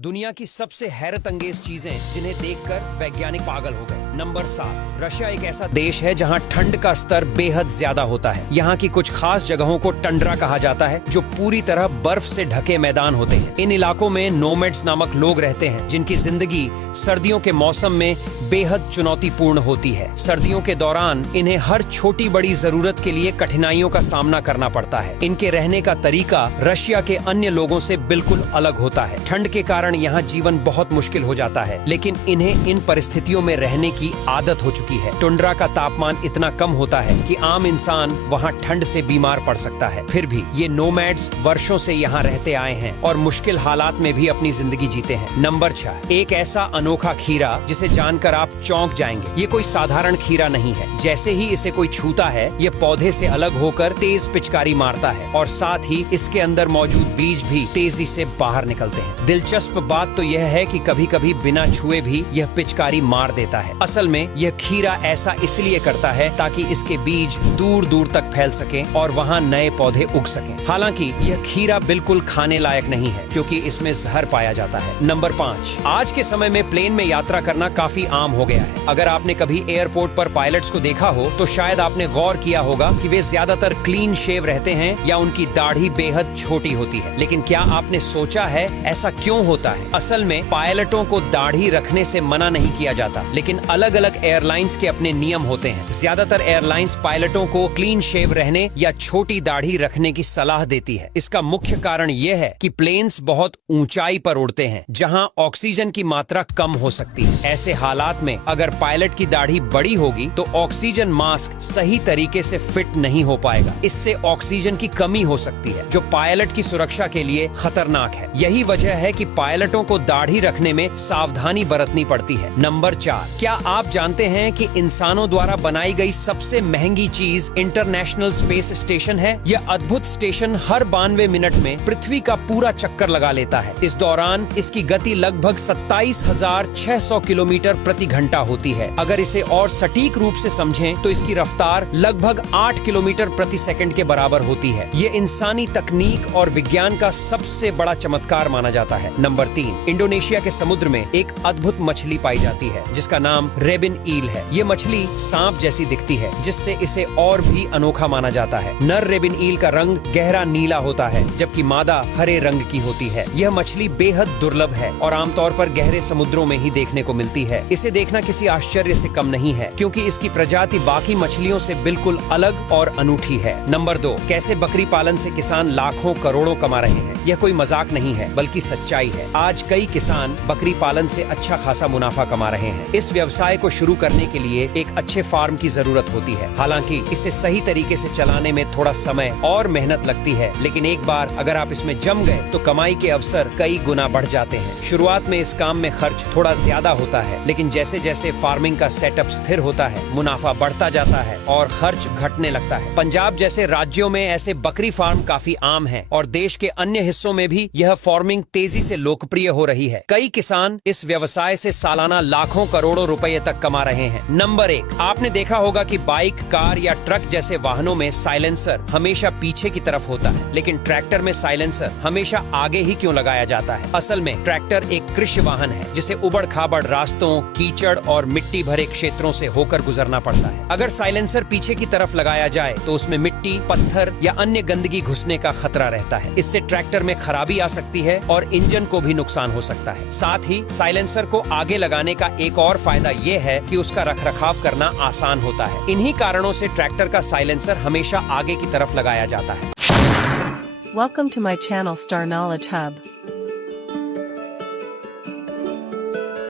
दुनिया की सबसे हैरत अंगेज चीजें जिन्हें देखकर वैज्ञानिक पागल हो गए। नंबर 7, रशिया एक ऐसा देश है जहां ठंड का स्तर बेहद ज्यादा होता है। यहाँ की कुछ खास जगहों को टंड्रा कहा जाता है, जो पूरी तरह बर्फ से ढके मैदान होते हैं। इन इलाकों में नोमैड्स नामक लोग रहते हैं, जिनकी जिंदगी सर्दियों के मौसम में बेहद चुनौतीपूर्ण होती है। सर्दियों के दौरान इन्हें हर छोटी बड़ी जरूरत के लिए कठिनाइयों का सामना करना पड़ता है। इनके रहने का तरीका रशिया के अन्य लोगों से बिल्कुल अलग होता है। ठंड के कारण यहाँ जीवन बहुत मुश्किल हो जाता है, लेकिन इन्हें इन परिस्थितियों में रहने की आदत हो चुकी है। टुंड्रा का तापमान इतना कम होता है कि आम इंसान वहाँ ठंड से बीमार पड़ सकता है। फिर भी ये नोमैड्स वर्षों से यहाँ रहते आए हैं और मुश्किल हालात में भी अपनी जिंदगी जीते हैं। नंबर 6, एक ऐसा अनोखा खीरा जिसे जानकर आप चौंक जाएंगे। ये कोई साधारण खीरा नहीं है। जैसे ही इसे कोई छूता है, ये पौधे से अलग होकर तेज पिचकारी मारता है और साथ ही इसके अंदर मौजूद बीज भी तेजी से बाहर निकलते हैं। दिलचस्प बात तो यह है कि कभी कभी बिना छुए भी यह पिचकारी मार देता है। असल में यह खीरा ऐसा इसलिए करता है ताकि इसके बीज दूर दूर तक फैल सकें और वहां नए पौधे उग सकें। हालांकि यह खीरा बिल्कुल खाने लायक नहीं है, क्योंकि इसमें जहर पाया जाता है। नंबर 5, आज के समय में प्लेन में यात्रा करना काफी आम हो गया है। अगर आपने कभी एयरपोर्ट पर पायलट्स को देखा हो तो शायद आपने गौर किया होगा कि वे ज्यादातर क्लीन शेव रहते हैं या उनकी दाढ़ी बेहद छोटी होती है। लेकिन क्या आपने सोचा है ऐसा क्यों होता है? असल में पायलटों को दाढ़ी रखने से मना नहीं किया जाता, लेकिन अलग अलग एयरलाइंस के अपने नियम होते हैं। ज्यादातर एयरलाइंस पायलटों को क्लीन शेव रहने या छोटी दाढ़ी रखने की सलाह देती है। इसका मुख्य कारण यह है कि प्लेन्स बहुत ऊंचाई पर उड़ते हैं, जहां ऑक्सीजन की मात्रा कम हो सकती है। ऐसे हालात में अगर पायलट की दाढ़ी बड़ी होगी तो ऑक्सीजन मास्क सही तरीके से फिट नहीं हो पाएगा। इससे ऑक्सीजन की कमी हो सकती है, जो पायलट की सुरक्षा के लिए खतरनाक है। यही वजह है कि पायलटों को दाढ़ी रखने में सावधानी बरतनी पड़ती है। नंबर 4, क्या आप जानते हैं कि इंसानों द्वारा बनाई गई सबसे महंगी चीज इंटरनेशनल स्पेस स्टेशन है? यह अद्भुत स्टेशन हर 92 मिनट में पृथ्वी का पूरा चक्कर लगा लेता है। इस दौरान इसकी गति लगभग 27,600 किलोमीटर प्रति घंटा होती है। अगर इसे और सटीक रूप से समझें तो इसकी रफ्तार लगभग 8 किलोमीटर प्रति सेकंड के बराबर होती है। ये इंसानी तकनीक और विज्ञान का सबसे बड़ा चमत्कार माना जाता है। नंबर 3, इंडोनेशिया के समुद्र में एक अद्भुत मछली पाई जाती है, जिसका नाम रेबिन ईल है। ये मछली सांप जैसी दिखती है, जिससे इसे और भी अनोखा माना जाता है। नर रेबिन ईल का रंग गहरा नीला होता है, जबकि मादा हरे रंग की होती है। यह मछली बेहद दुर्लभ है और आमतौर पर गहरे समुद्रों में ही देखने को मिलती है। इसे देखना किसी आश्चर्य से कम नहीं है, क्योंकि इसकी प्रजाति बाकी मछलियों से बिल्कुल अलग और अनूठी है। नंबर 2, कैसे बकरी पालन से किसान लाखों करोड़ों कमा रहे हैं। यह कोई मजाक नहीं है, बल्कि सच्चाई है। आज कई किसान बकरी पालन से अच्छा खासा मुनाफा कमा रहे हैं। इस व्यवसाय को शुरू करने के लिए एक अच्छे फार्म की जरूरत होती है। हालांकि इसे सही तरीके से चलाने में थोड़ा समय और मेहनत लगती है, लेकिन एक बार अगर आप इसमें जम गए तो कमाई के अवसर कई गुना बढ़ जाते हैं। शुरुआत में इस काम में खर्च थोड़ा ज्यादा होता है, लेकिन जैसे जैसे फार्मिंग का सेटअप स्थिर होता है, मुनाफा बढ़ता जाता है और खर्च घटने लगता है। पंजाब जैसे राज्यों में ऐसे बकरी फार्म काफी आम हैं और देश के अन्य हिस्सों में भी यह फार्मिंग तेजी से लोकप्रिय हो रही है। कई किसान इस व्यवसाय से सालाना लाखों करोड़ों रुपए तक कमा रहे हैं। नंबर 1, आपने देखा होगा कि बाइक, कार या ट्रक जैसे वाहनों में साइलेंसर हमेशा पीछे की तरफ होता है, लेकिन ट्रैक्टर में साइलेंसर हमेशा आगे ही क्यों लगाया जाता है? असल में ट्रैक्टर एक कृषि वाहन है, जिसे उबड़ खाबड़ रास्तों, कीचड़ और मिट्टी भरे क्षेत्रों से होकर गुजरना पड़ता है। अगर साइलेंसर पीछे की तरफ लगाया जाए तो उसमें मिट्टी, पत्थर या अन्य गंदगी घुसने का खतरा रहता है। इससे ट्रैक्टर में खराबी आ सकती है और इंजन को भी नुकसान हो सकता है। साथ ही साइलेंसर को आगे लगाने का एक और फायदा ये है कि उसका रखरखाव करना आसान होता है। इन्हीं कारणों से ट्रैक्टर का साइलेंसर हमेशा आगे की तरफ लगाया जाता है। Welcome to my channel Star Knowledge Hub.